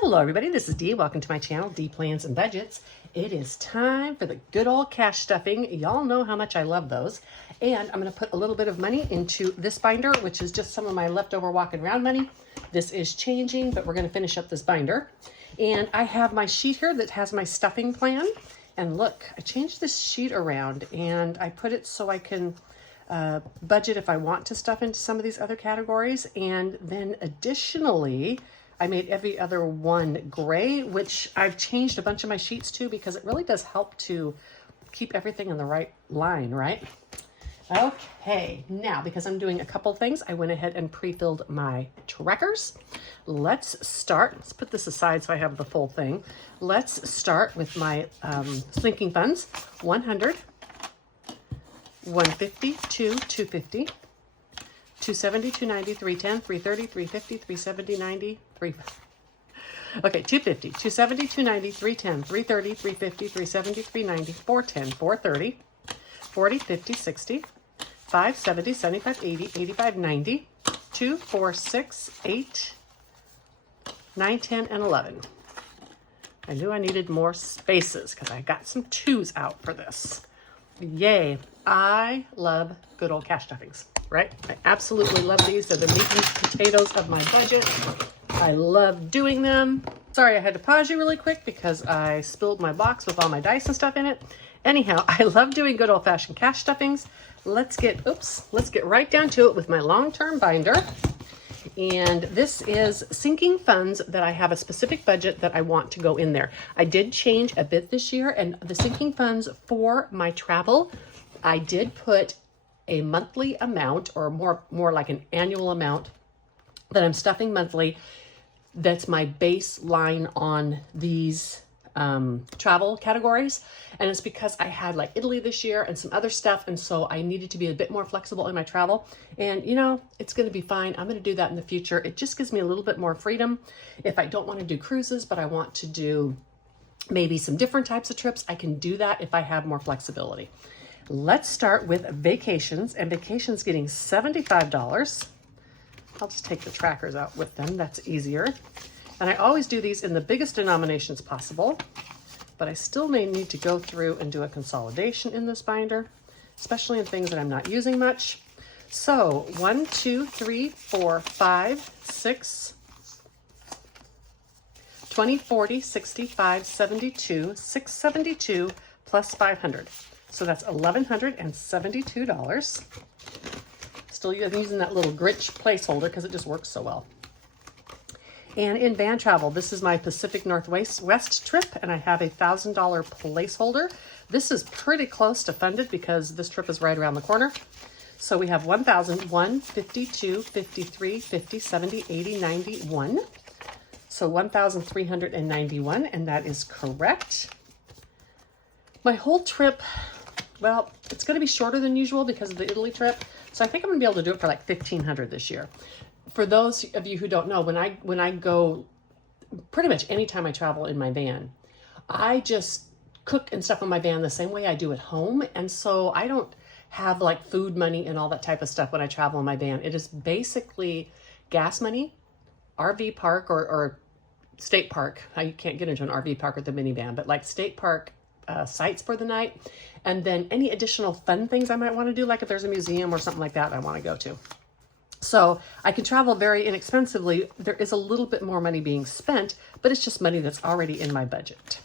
Hello everybody, this is Dee. Welcome to my channel, Dee Plans and Budgets. It is time for the good old cash stuffing. Y'all know how much I love those. And I'm going to put a little bit of money into this binder, which is just some of my leftover walking around money. This is changing, but we're going to finish up this binder. And I have my sheet here that has my stuffing plan. And look, I changed this sheet around and I put it so I can budget if I want to stuff into some of these other categories. And then additionally, I made every other one gray, which I've changed a bunch of my sheets to because it really does help to keep everything in the right line, right? Okay, now because I'm doing a couple things, I went ahead and pre-filled my trackers. Let's start. Let's put this aside so I have the full thing. Let's start with my sinking funds. 100, 150, 250. 270, 290, 310, 330, 350, 370, 90, 3. Okay, 250, 270, 290, 310, 330, 350, 370, 390, 410, 430, 40, 50, 60, 570, 75, 80, 85, 90, 2, 4, 6, 8, 9, 10, and 11. I knew I needed more spaces because I got some 2s out for this. Yay. I love good old cash stuffings, right? I absolutely love these. They're the meat and potatoes of my budget. I love doing them. Sorry, I had to pause you really quick because I spilled my box with all my dice and stuff in it. Anyhow, I love doing good old-fashioned cash stuffings. Let's get right down to it with my long-term binder. And this is sinking funds that I have a specific budget that I want to go in there. I did change a bit this year, and the sinking funds for my travel, I did put a monthly amount, or more like an annual amount that I'm stuffing monthly. That's my baseline on these travel categories. And it's because I had like Italy this year and some other stuff. And so I needed to be a bit more flexible in my travel. And you know, it's going to be fine. I'm going to do that in the future. It just gives me a little bit more freedom. If I don't want to do cruises, but I want to do maybe some different types of trips, I can do that if I have more flexibility. Let's start with vacations, and vacations getting $75. I'll just take the trackers out with them. That's easier. And I always do these in the biggest denominations possible, but I still may need to go through and do a consolidation in this binder, especially in things that I'm not using much. So 1, 2, 3, 4, 5, 6, 20, 40, 65, 72, 672 plus 500. So that's $1,172. Still using that little Grinch placeholder because it just works so well. And in van travel, this is my Pacific Northwest trip, and I have a $1,000 placeholder. This is pretty close to funded because this trip is right around the corner. So we have 1,001, 52, 53, 50, 70, 80, 91. So 1,391, and that is correct. My whole trip, well, it's going to be shorter than usual because of the Italy trip. So I think I'm going to be able to do it for like $1,500 this year. For those of you who don't know, when I go, pretty much anytime I travel in my van, I just cook and stuff in my van the same way I do at home. And so I don't have like food money and all that type of stuff when I travel in my van. It is basically gas money, RV park or state park. You can't get into an RV park with the minivan, but like state park sites for the night. And then any additional fun things I might want to do, like if there's a museum or something like that I want to go to. So I can travel very inexpensively. There is a little bit more money being spent, but it's just money that's already in my budget.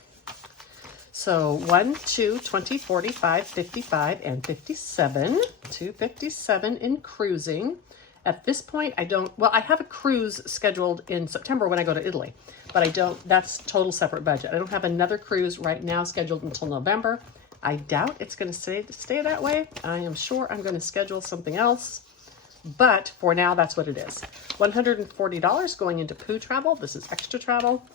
So 1, 2, 20, 45, 55, and 57. 257 in cruising. At this point, I have a cruise scheduled in September when I go to Italy, but that's total separate budget. I don't have another cruise right now scheduled until November. I doubt it's going to stay that way. I am sure I'm going to schedule something else. But for now, that's what it is. $140 going into poo travel. This is extra travel.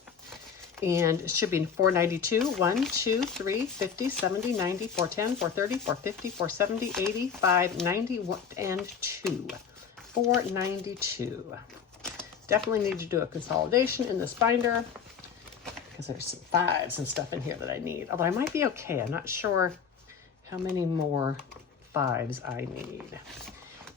And it should be $492. 1, 2, 3, 50, 70, 90, 410, 430, 450, 470, 80, 5, 90, and 2. 492. Definitely need to do a consolidation in this binder because there's some 5s and stuff in here that I need. Although I might be okay. I'm not sure how many more 5s I need.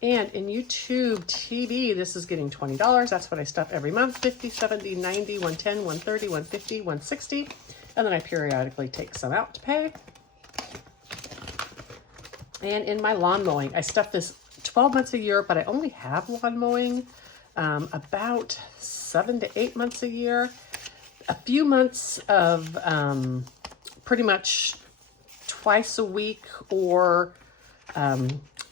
And in YouTube TV, this is getting $20. That's what I stuff every month. 50, 70, 90, 110, 130, 150, 160. And then I periodically take some out to pay. And in my lawn mowing, I stuff this 12 months a year, but I only have lawn mowing about 7 to 8 months a year. A few months of pretty much twice a week or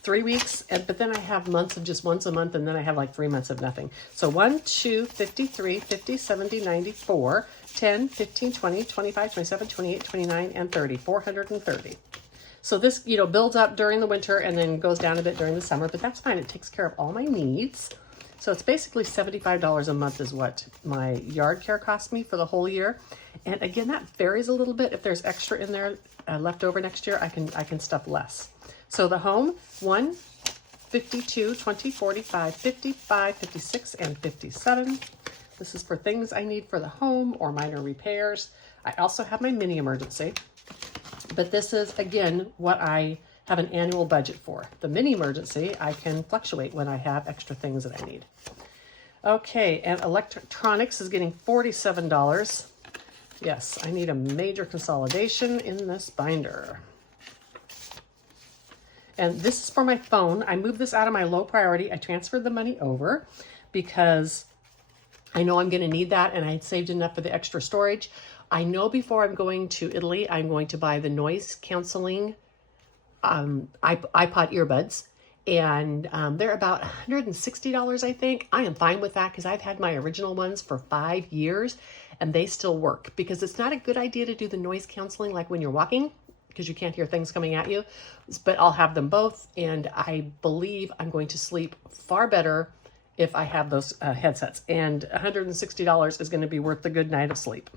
3 weeks, but then I have months of just once a month, and then I have like 3 months of nothing. So 1, 2, 53, 50, 70, 94, 10, 15, 20, 25, 27, 28, 29, and 30, 430. So this, you know, builds up during the winter and then goes down a bit during the summer, but that's fine. It takes care of all my needs. So it's basically $75 a month is what my yard care costs me for the whole year. And again, that varies a little bit. If there's extra in there left over next year, I can stuff less. So the home, 1, 52, 20, 45, 55, 56, and 57. This is for things I need for the home or minor repairs. I also have my mini emergency, but this is, again, what I have an annual budget for. The mini emergency, I can fluctuate when I have extra things that I need. Okay, and electronics is getting $47. Yes, I need a major consolidation in this binder. And this is for my phone. I moved this out of my low priority. I transferred the money over because I know I'm going to need that, and I had saved enough for the extra storage. I know before I'm going to Italy, I'm going to buy the noise canceling iPod earbuds, and they're about $160, I think. I am fine with that because I've had my original ones for 5 years, and they still work, because it's not a good idea to do the noise canceling like when you're walking, because you can't hear things coming at you. But I'll have them both, and I believe I'm going to sleep far better if I have those headsets. And $160 is going to be worth the good night of sleep.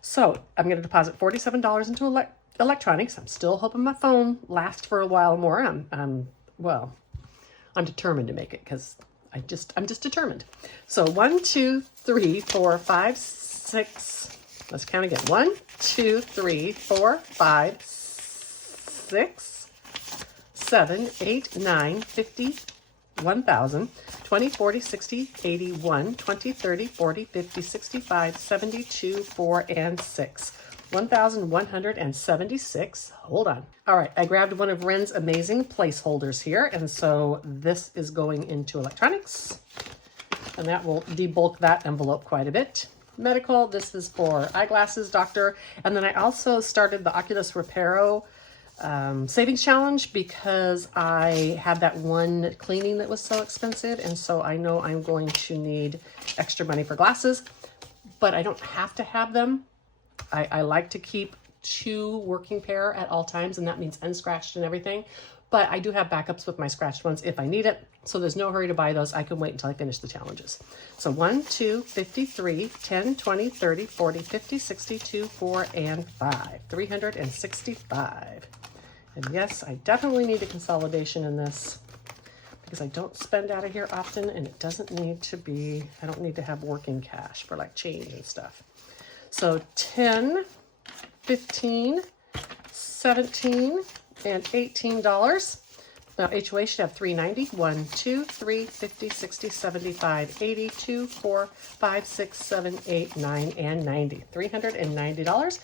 So I'm going to deposit $47 into electronics. I'm still hoping my phone lasts for a while more. I'm determined to make it because I'm just determined. So 1, 2, 3, 4, 5, 6. Let's count again. 1, 2, 3, 4, 5, 6, 7, 8, 9, 50, 1,000, 20, 40, 60, 81, 20, 30, 40, 50, 65, 72, 4, and 6. 1,176. Hold on. All right, I grabbed one of Ren's amazing placeholders here, and so this is going into electronics, and that will debulk that envelope quite a bit. Medical, this is for eyeglasses, doctor, and then I also started the Oculus Reparo savings challenge because I had that one cleaning that was so expensive, and so I know I'm going to need extra money for glasses, but I don't have to have them. I like to keep 2 working pair at all times, and that means unscratched and everything, but I do have backups with my scratched ones if I need it, so there's no hurry to buy those. I can wait until I finish the challenges. So 1, 2, 53, 10, 20, 30, 40, 50, 62, 4, and 5. 365. And yes, I definitely need a consolidation in this because I don't spend out of here often, and it doesn't need to be, I don't need to have working cash for like change and stuff. So 10, 15, 17, and $18. Now HOA should have $390. 1, 2, 3, 50, 60, 75, 80, 2, 4, 5, 6, 7, 8, 9, and 90. $390.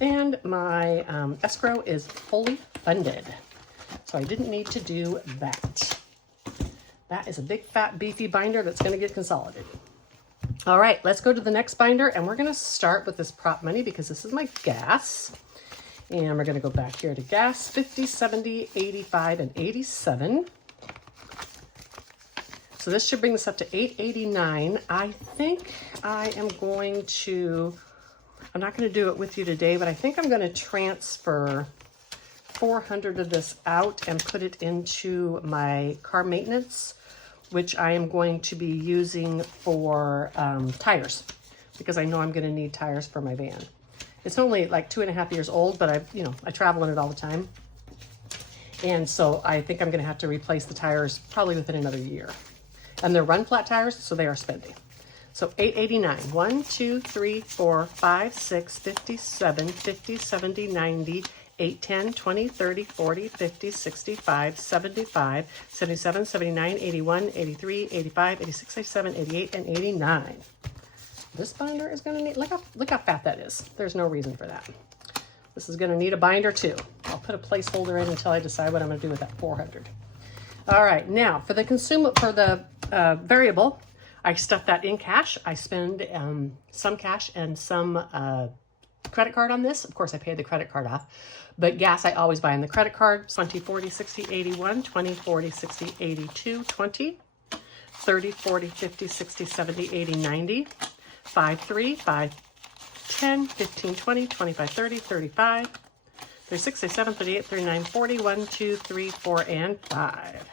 And my escrow is fully funded. So I didn't need to do that. That is a big, fat, beefy binder that's going to get consolidated. All right, let's go to the next binder, and we're going to start with this prop money because this is my gas. And we're going to go back here to gas, 50, 70, 85, and 87. So this should bring us up to $889. I think I am going to, I'm not going to do it with you today, but I think I'm going to transfer 400 of this out and put it into my car maintenance, which I am going to be using for tires, because I know I'm going to need tires for my van. It's only like 2.5 years old, but I travel in it all the time. And so I think I'm going to have to replace the tires probably within another year. And they're run flat tires, so they are spendy. So $889. 1, 2, 3, 4, 5, 6, 57, 50, 70, 90, 8, 10, 20, 30, 40, 50, 65, 75, 77, 79, 81, 83, 85, 86, 87, 88, and 89. This binder is going to need, look how fat that is. There's no reason for that. This is going to need a binder too. I'll put a placeholder in until I decide what I'm going to do with that 400. All right, now for the variable, I stuff that in cash. I spend some cash and some credit card on this. Of course, I paid the credit card off, but gas I always buy on the credit card. 20, 40, 60, 81, 20, 40, 60, 82, 20, 30, 40, 50, 60, 70, 80, 90, 5, 3, 5, 10, 15, 20, 25, 30, 35, 36, 37, 38, 39, 40, 1, 2, 3, 4, and 5.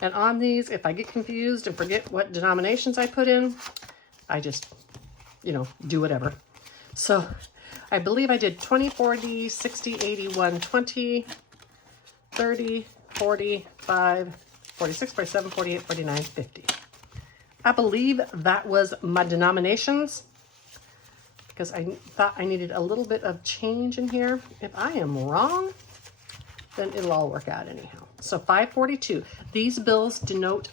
And on these, if I get confused and forget what denominations I put in, I just, do whatever. So I believe I did 20, 40, 60, 81, 20, 30, 45, 46, 47, 48, 49, 50. I believe that was my denominations because I thought I needed a little bit of change in here. If I am wrong, then it'll all work out anyhow. So 542. These bills denote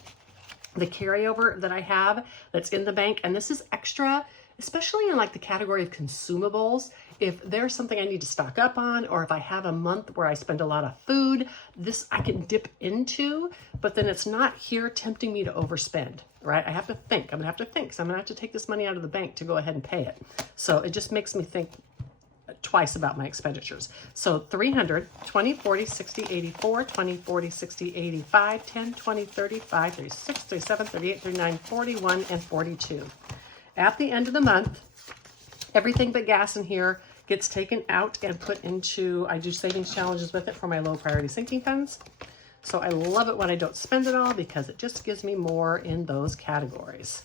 the carryover that I have that's in the bank, and this is extra, especially in like the category of consumables. If there's something I need to stock up on, or if I have a month where I spend a lot of food, this I can dip into, but then it's not here tempting me to overspend, right? I have to think. I'm gonna have to think, because I'm gonna have to take this money out of the bank to go ahead and pay it. So it just makes me think twice about my expenditures. So 300, 20, 40, 60, 84, 20, 40, 60, 85, 10, 20, 35, 36, 37, 38, 39, 41, and 42. At the end of the month, everything but gas in here gets taken out and put into, I do savings challenges with it for my low priority sinking funds. So I love it when I don't spend it all because it just gives me more in those categories.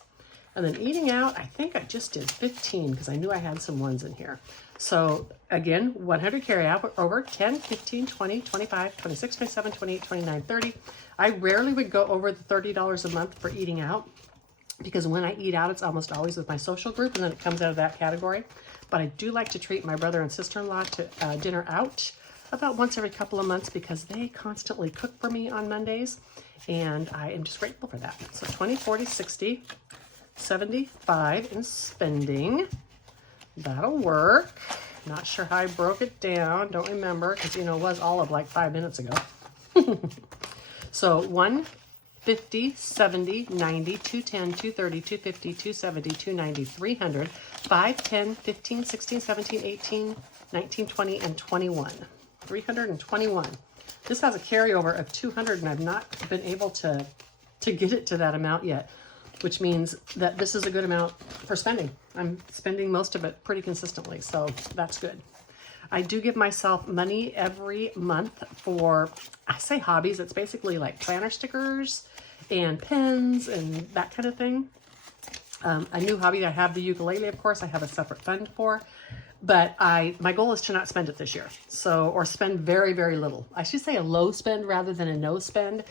And then eating out, I think I just did 15 because I knew I had some ones in here. So again, 100 carry out over 10, 15, 20, 25, 26, 27, 28, 29, 30. I rarely would go over the $30 a month for eating out because when I eat out, it's almost always with my social group and then it comes out of that category. But I do like to treat my brother and sister-in-law to dinner out about once every couple of months because they constantly cook for me on Mondays and I am just grateful for that. So 20, 40, 60, 75 in spending. That'll work. Not sure how I broke it down. Don't remember because, it was all of like 5 minutes ago. So 1, 50, 70, 90, 210, 230, 250, 270, 290, 300, 5, 10, 15, 16, 17, 18, 19, 20, and 21. 321. This has a carryover of 200 and I've not been able to get it to that amount yet, which means that this is a good amount for spending. I'm spending most of it pretty consistently, so that's good. I do give myself money every month for, I say hobbies, it's basically like planner stickers and pens and that kind of thing. A new hobby, I have the ukulele, of course, I have a separate fund for, but my goal is to not spend it this year. So, or spend very, very little. I should say a low spend rather than a no spend,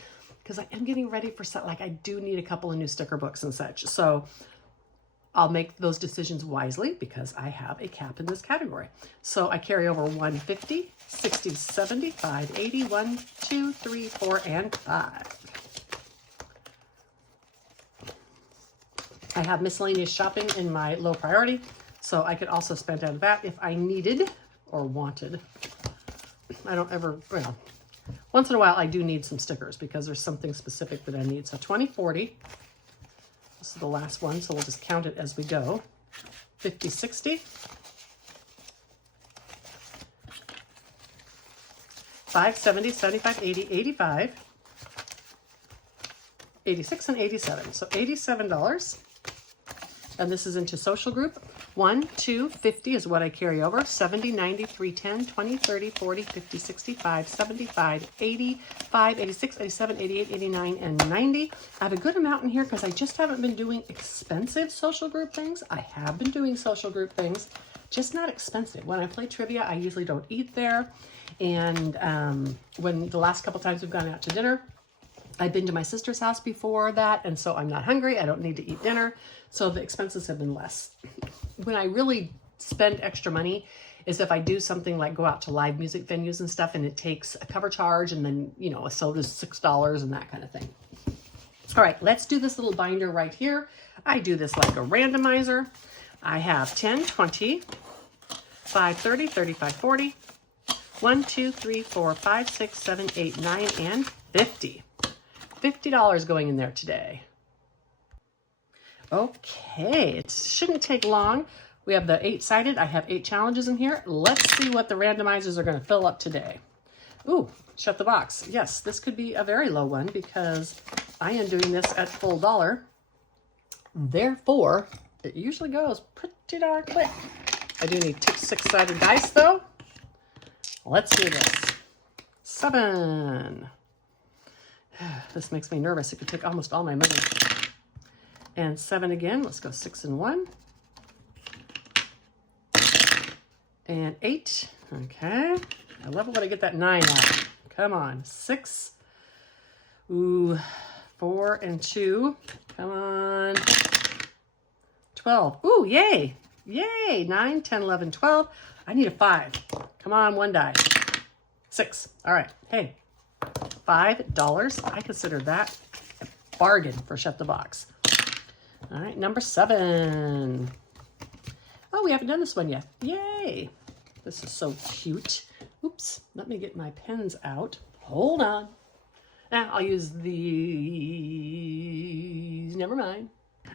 because I am getting ready for something, like I do need a couple of new sticker books and such. So I'll make those decisions wisely because I have a cap in this category. So I carry over 150, 60, 75, 80, 1, 2, 3, 4, and 5. I have miscellaneous shopping in my low priority, so I could also spend out of that if I needed or wanted. I don't ever, once in a while I do need some stickers because there's something specific that I need. So 20, 40. This is the last one, so we'll just count it as we go. 50, 60. 5, 70, 75, 80, 85. 86 and 87. So $87. And this is into social group. 1, 2, 50 is what I carry over. 70, 90, 310, 20, 30, 40, 50, 65, 75, 85, 86, 87, 88, 89, and 90. I have a good amount in here because I just haven't been doing expensive social group things. I have been doing social group things, just not expensive. When I play trivia, I usually don't eat there. And when the last couple times we've gone out to dinner, I've been to my sister's house before that, and so I'm not hungry. I don't need to eat dinner, so the expenses have been less. When I really spend extra money is if I do something like go out to live music venues and stuff, and it takes a cover charge, and then, you know, a soda's $6 and that kind of thing. All right, let's do this little binder right here. I do this like a randomizer. I have 10, 20, 5, 30, 35, 40, 1, 2, 3, 4, 5, 6, 7, 8, 9, and 50. $50 going in there today. Okay, it shouldn't take long. We have the 8-sided. I have 8 challenges in here. Let's see what the randomizers are going to fill up today. Ooh, shut the box. Yes, this could be a very low one because I am doing this at full dollar. Therefore, it usually goes pretty darn quick. I do need 2 6-sided dice though. Let's do this. 7. This makes me nervous. It could take almost all my money. And 7 again. Let's go 6 and 1. And 8. Okay. I love it when I get that 9 out. Come on. 6. Ooh. 4 and 2. Come on. 12. Ooh, yay. Yay. 9, 10, 11, 12. I need a 5. Come on, 1 die. 6. All right. Hey, $5. I consider that a bargain for Shut the Box. All right, number 7. Oh, we haven't done this one yet. Yay. This is so cute. Oops, let me get my pens out. Hold on. Now I'll use these. Never mind.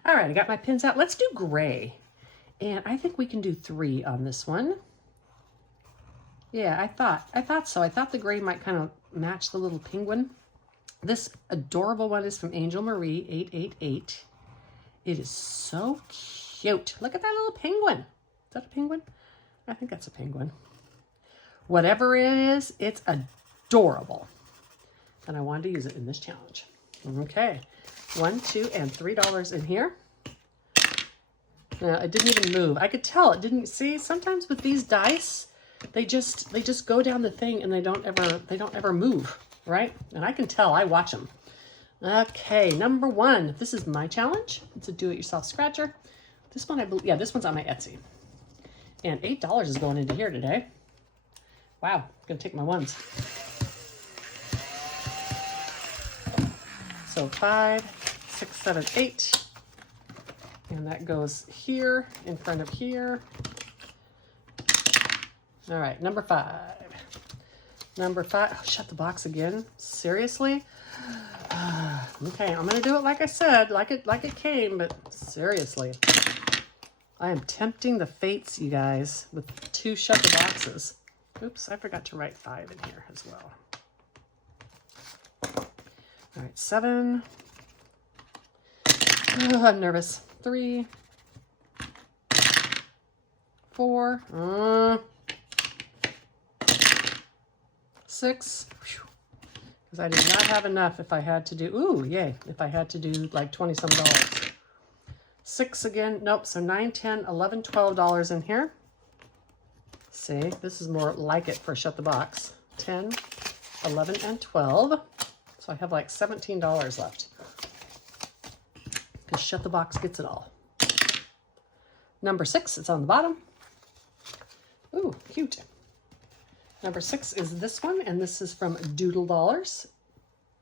All right, I got my pens out. Let's do gray. And I think we can do 3 on this one. Yeah, I thought so. I thought the gray might kind of match the little penguin. This adorable one is from Angel Marie 888. It is so cute. Look at that little penguin. Is that a penguin? I think that's a penguin. Whatever it is, it's adorable. And I wanted to use it in this challenge. Okay, $1, $2, and $3 in here. Now, it didn't even move. I could tell it didn't. See, sometimes with these dice, they just go down the thing and they don't ever move, right? And I can tell. I watch them. Okay, number 1. This is my challenge. It's a do-it-yourself scratcher. This one, I believe, yeah, this one's on my Etsy. And $8 is going into here today. Wow, I'm gonna take my ones. So 5, 6, 7, 8. And that goes here, in front of here. All right, number 5. Number 5, oh, shut the box again. Seriously? Okay, I'm gonna do it like I said, like it came, but seriously. I am tempting the fates, you guys, with 2 shut the boxes. Oops, I forgot to write 5 in here as well. All right, 7. Oh, I'm nervous. 3, 4, 6. Because I did not have enough if I had to do, ooh, yay, if I had to do like 20-some dollars. 6 again, nope, so 9, 10, 11, $12 in here. See, this is more like it for Shut the Box. 10, 11, and 12. So I have like $17 left. Because Shut the Box gets it all. Number 6, it's on the bottom. Ooh, cute. Number 6 is this one, and this is from Doodle Dollars.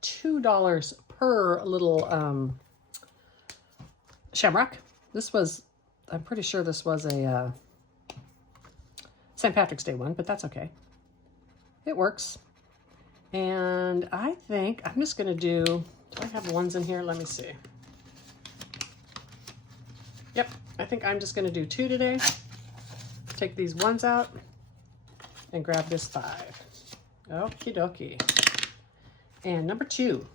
$2 per little shamrock. This was, I'm pretty sure this was a St. Patrick's Day one, but that's okay. It works. And I think I'm just going to do I have ones in here? Let me see. Yep, I think I'm just going to do 2 today. Take these ones out and grab this 5. Okie dokie. And number 2.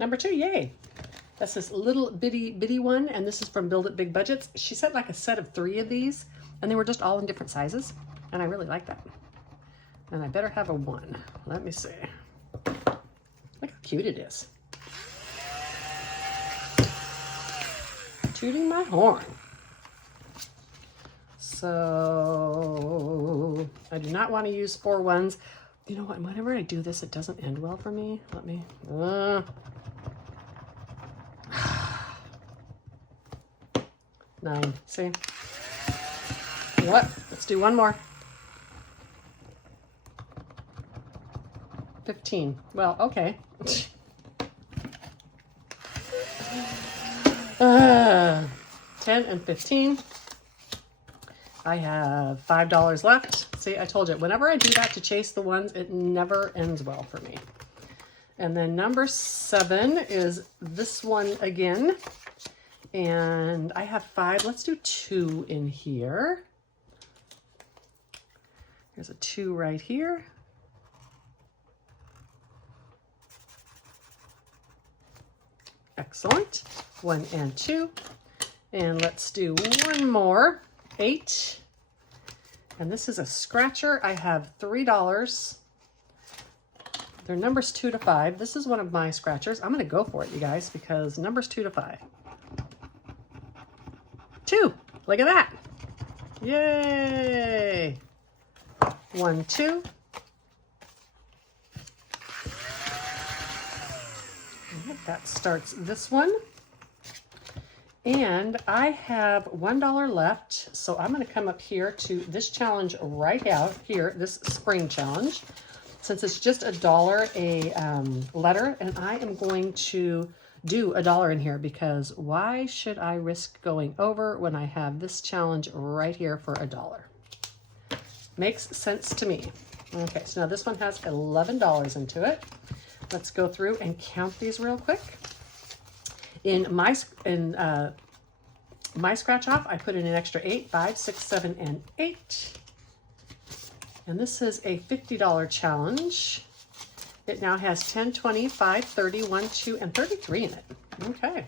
Number 2, yay. That's this little bitty one, and this is from Build It Big Budgets. She sent like a set of 3 of these, and they were just all in different sizes, and I really like that. And I better have a 1. Let me see. Look how cute it is. Tooting my horn. So I do not want to use 4 ones. You know what? Whenever I do this, it doesn't end well for me. Let me. 9. See? You know what? Let's do one more. 15. Well, okay. 10 and 15. I have $5 left. See, I told you, whenever I do that to chase the ones, it never ends well for me. And then number 7 is this one again. And I have 5. Let's do 2 in here. There's a 2 right here. Excellent. 1 and 2. And let's do one more. 8. And this is a scratcher. I have $3. They're numbers 2 to 5. This is one of my scratchers. I'm going to go for it, you guys, because numbers 2 to 5. 2. Look at that. Yay. 1, 2. That starts this one. And I have $1 left, so I'm going to come up here to this challenge right out here, this spring challenge, since it's just $1 a letter, and I am going to do $1 in here because why should I risk going over when I have this challenge right here for $1? Makes sense to me. Okay, so now this one has $11 into it. Let's go through and count these real quick. In my scratch off, I put in an extra 8, 5, 6, 7, and 8. And this is a $50 challenge. It now has 10, 20, 5, 30, 1, 2, and 33 in it. Okay.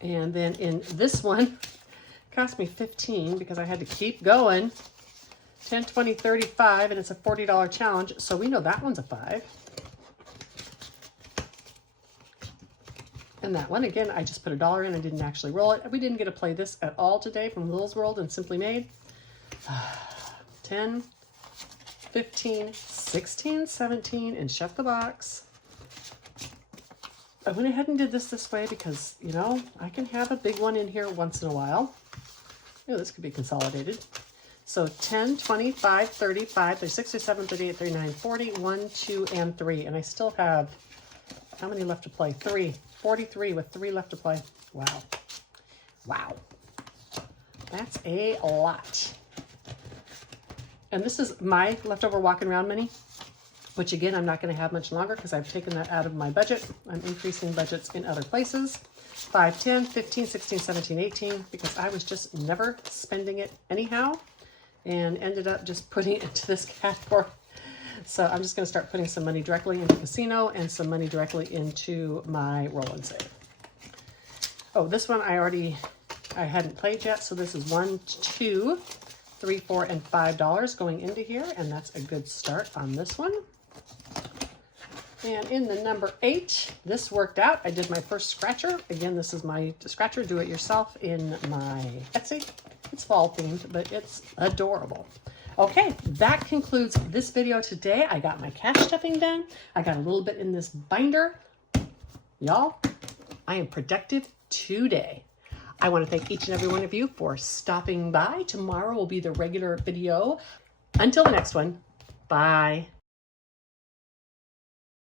And then in this one, it cost me 15 because I had to keep going. 10, 20, 35, and it's a $40 challenge, so we know that one's a 5. And that one, again, I just put $1 in. I didn't actually roll it. We didn't get to play this at all today from Lil's World and Simply Made. 10, 15, 16, 17, and shut the box. I went ahead and did this way because, you know, I can have a big one in here once in a while. Oh, this could be consolidated. So 10, 25, 35, 36, 37, 38, 39, 40, 1, 2, and 3. And I still have, how many left to play? 3. 43 with 3 left to play. Wow. Wow. That's a lot. And this is my leftover walking around mini, which again, I'm not going to have much longer because I've taken that out of my budget. I'm increasing budgets in other places. 5, 10, 15, 16, 17, 18, because I was just never spending it anyhow and ended up just putting it into this category. So I'm just going to start putting some money directly into casino and some money directly into my roll and save. Oh, this one I hadn't played yet. So this is 1, 2, 3, 4, and $5 going into here. And that's a good start on this one. And in the number 8, this worked out. I did my first scratcher. Again, this is my scratcher, do it yourself in my Etsy. It's fall themed, but it's adorable. Okay, that concludes this video today. I got my cash stuffing done. I got a little bit in this binder. Y'all, I am productive today. I want to thank each and every one of you for stopping by. Tomorrow will be the regular video. Until the next one, bye.